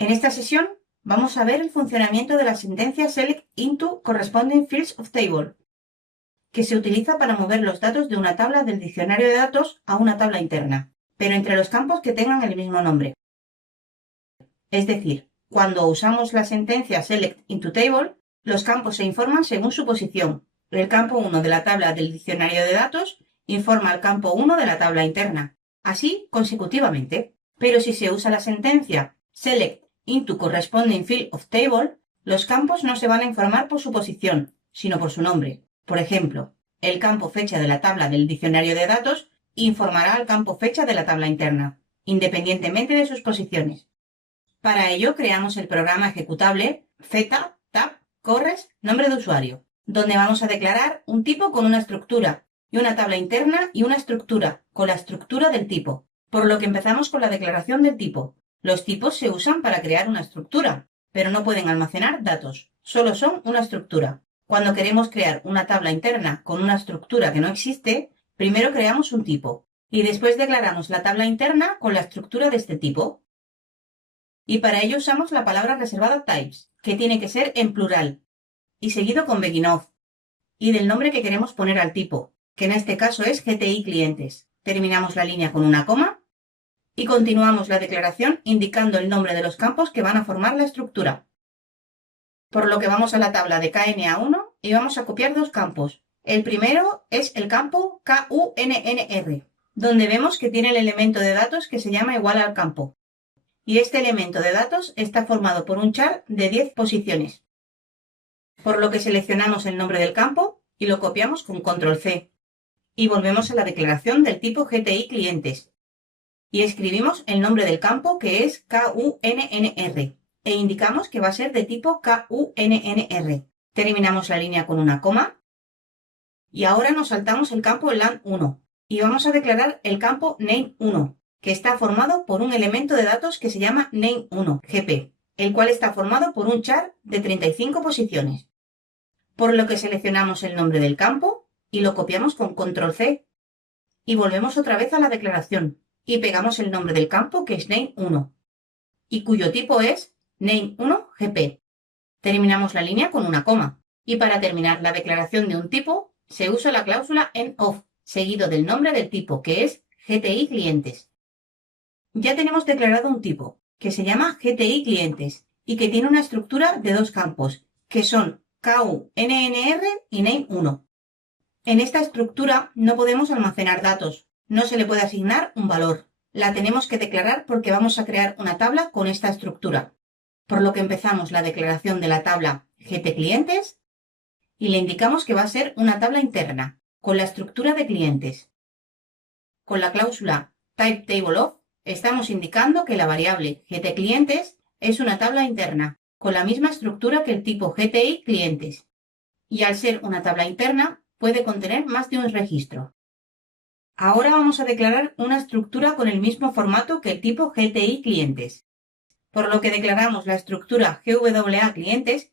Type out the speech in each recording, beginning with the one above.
En esta sesión vamos a ver el funcionamiento de la sentencia Select into Corresponding Fields of Table, que se utiliza para mover los datos de una tabla del diccionario de datos a una tabla interna, pero entre los campos que tengan el mismo nombre. Es decir, cuando usamos la sentencia Select into Table, los campos se informan según su posición. El campo 1 de la tabla del diccionario de datos informa al campo 1 de la tabla interna, así consecutivamente. Pero si se usa la sentencia Select into Corresponding Field of Table, los campos no se van a informar por su posición, sino por su nombre. Por ejemplo, el campo fecha de la tabla del diccionario de datos informará al campo fecha de la tabla interna, independientemente de sus posiciones. Para ello creamos el programa ejecutable z-tab-corres nombre de usuario, donde vamos a declarar un tipo con una estructura y una tabla interna y una estructura con la estructura del tipo, por lo que empezamos con la declaración del tipo. Los tipos se usan para crear una estructura, pero no pueden almacenar datos, solo son una estructura. Cuando queremos crear una tabla interna con una estructura que no existe, primero creamos un tipo y después declaramos la tabla interna con la estructura de este tipo. Y para ello usamos la palabra reservada types, que tiene que ser en plural, y seguido con begin-of, y del nombre que queremos poner al tipo, que en este caso es GTI clientes. Terminamos la línea con una coma y continuamos la declaración indicando el nombre de los campos que van a formar la estructura. Por lo que vamos a la tabla de KNA1 y vamos a copiar dos campos. El primero es el campo KUNNR, donde vemos que tiene el elemento de datos que se llama igual al campo. Y este elemento de datos está formado por un char de 10 posiciones. Por lo que seleccionamos el nombre del campo y lo copiamos con Control-C. Y volvemos a la declaración del tipo GTI clientes. Y escribimos el nombre del campo que es KUNNR. E indicamos que va a ser de tipo KUNNR. Terminamos la línea con una coma. Y ahora nos saltamos el campo LAN1. Y vamos a declarar el campo Name1. Que está formado por un elemento de datos que se llama Name1, GP, el cual está formado por un char de 35 posiciones. Por lo que seleccionamos el nombre del campo y lo copiamos con Control-C. Y volvemos otra vez a la declaración y pegamos el nombre del campo que es Name1 y cuyo tipo es Name1 GP. Terminamos la línea con una coma. Y para terminar la declaración de un tipo se usa la cláusula EndOf, seguido del nombre del tipo que es GTI clientes. Ya tenemos declarado un tipo, que se llama GTI clientes, y que tiene una estructura de dos campos, que son KUNNR y Name1. En esta estructura no podemos almacenar datos, no se le puede asignar un valor. La tenemos que declarar porque vamos a crear una tabla con esta estructura. Por lo que empezamos la declaración de la tabla GT clientes y le indicamos que va a ser una tabla interna, con la estructura de clientes. Con la cláusula TypeTableOf, estamos indicando que la variable GTClientes es una tabla interna, con la misma estructura que el tipo GTI clientes. Y al ser una tabla interna, puede contener más de un registro. Ahora vamos a declarar una estructura con el mismo formato que el tipo GTI clientes. Por lo que declaramos la estructura GWA clientes,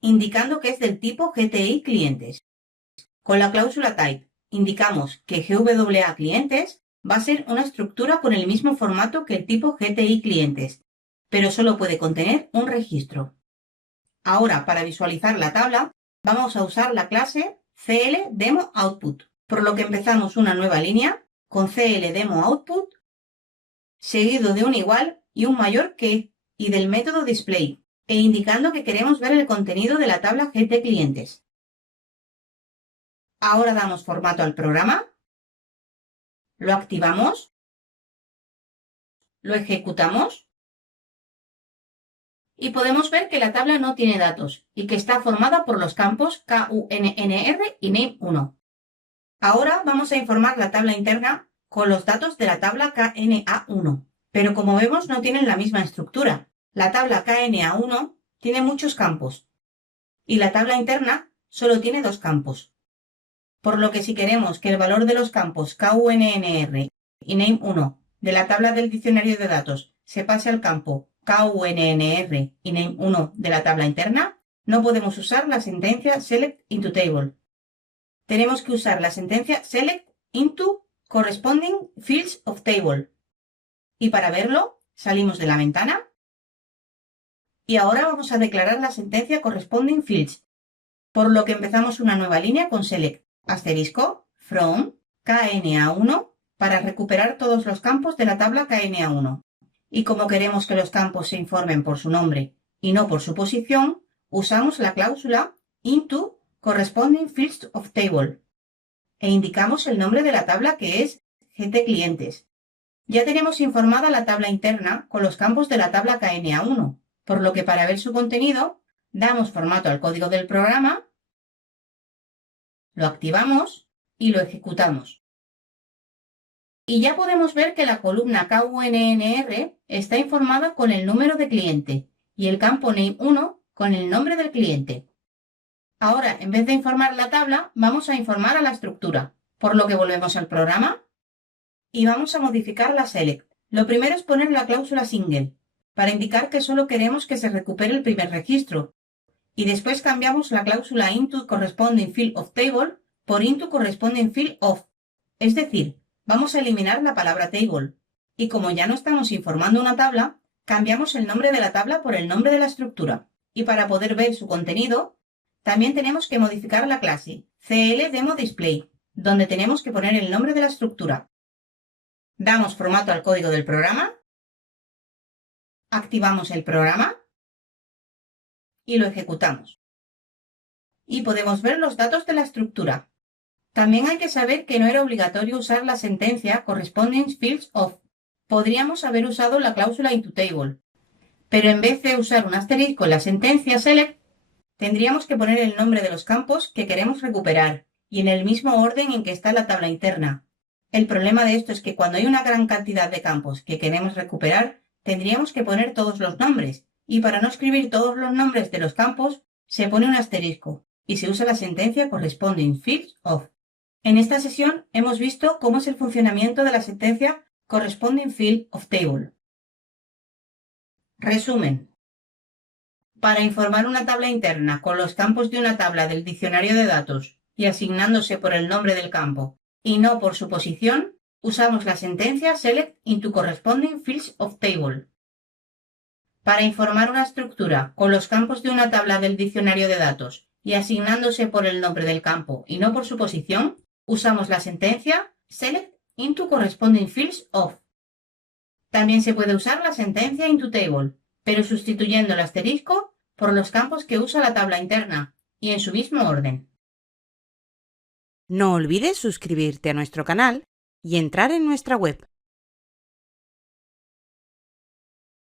indicando que es del tipo GTI clientes. Con la cláusula type, indicamos que GWA clientes va a ser una estructura con el mismo formato que el tipo GTI clientes, pero solo puede contener un registro. Ahora, para visualizar la tabla, vamos a usar la clase CLDemoOutput, por lo que empezamos una nueva línea con CLDemoOutput, seguido de un igual y un mayor que, y del método display, e indicando que queremos ver el contenido de la tabla GTClientes. Ahora damos formato al programa, lo activamos, lo ejecutamos y podemos ver que la tabla no tiene datos y que está formada por los campos KUNNR y Name1. Ahora vamos a informar la tabla interna con los datos de la tabla KNA1, pero como vemos no tienen la misma estructura. La tabla KNA1 tiene muchos campos y la tabla interna solo tiene dos campos. Por lo que si queremos que el valor de los campos KUNNR y Name1 de la tabla del diccionario de datos se pase al campo KUNNR y Name1 de la tabla interna, no podemos usar la sentencia Select into Table. Tenemos que usar la sentencia Select into Corresponding Fields of Table. Y para verlo, salimos de la ventana Y ahora vamos a declarar la sentencia corresponding fields, por lo que empezamos una nueva línea con select *from KNA1 para recuperar todos los campos de la tabla KNA1. Y como queremos que los campos se informen por su nombre y no por su posición, usamos la cláusula into corresponding fields of table e indicamos el nombre de la tabla, que es GT-clientes. Ya tenemos informada la tabla interna con los campos de la tabla KNA1, por lo que para ver su contenido damos formato al código del programa, lo activamos y lo ejecutamos. Y ya podemos ver que la columna KUNNR está informada con el número de cliente y el campo name1 con el nombre del cliente. Ahora, en vez de informar la tabla, vamos a informar a la estructura, por lo que volvemos al programa y vamos a modificar la select. Lo primero es poner la cláusula single, para indicar que solo queremos que se recupere el primer registro, y después cambiamos la cláusula into corresponding field of table por into corresponding field of, es decir, vamos a eliminar la palabra table, y como ya no estamos informando una tabla, cambiamos el nombre de la tabla por el nombre de la estructura, y para poder ver su contenido, también tenemos que modificar la clase CLDemoDisplay, donde tenemos que poner el nombre de la estructura. Damos formato al código del programa, activamos el programa y lo ejecutamos. Y podemos ver los datos de la estructura. También hay que saber que no era obligatorio usar la sentencia corresponding fields of. Podríamos haber usado la cláusula into table, pero en vez de usar un asterisco en la sentencia select, tendríamos que poner el nombre de los campos que queremos recuperar y en el mismo orden en que está la tabla interna. El problema de esto es que cuando hay una gran cantidad de campos que queremos recuperar, tendríamos que poner todos los nombres, y para no escribir todos los nombres de los campos, se pone un asterisco y se usa la sentencia corresponding fields of. En esta sesión hemos visto cómo es el funcionamiento de la sentencia corresponding field of table. Resumen. Para informar una tabla interna con los campos de una tabla del diccionario de datos y asignándose por el nombre del campo y no por su posición, usamos la sentencia select into corresponding fields of table. Para informar una estructura con los campos de una tabla del diccionario de datos y asignándose por el nombre del campo y no por su posición, usamos la sentencia select into corresponding fields of. También se puede usar la sentencia into table, pero sustituyendo el asterisco por los campos que usa la tabla interna y en su mismo orden. No olvides suscribirte a nuestro canal y entrar en nuestra web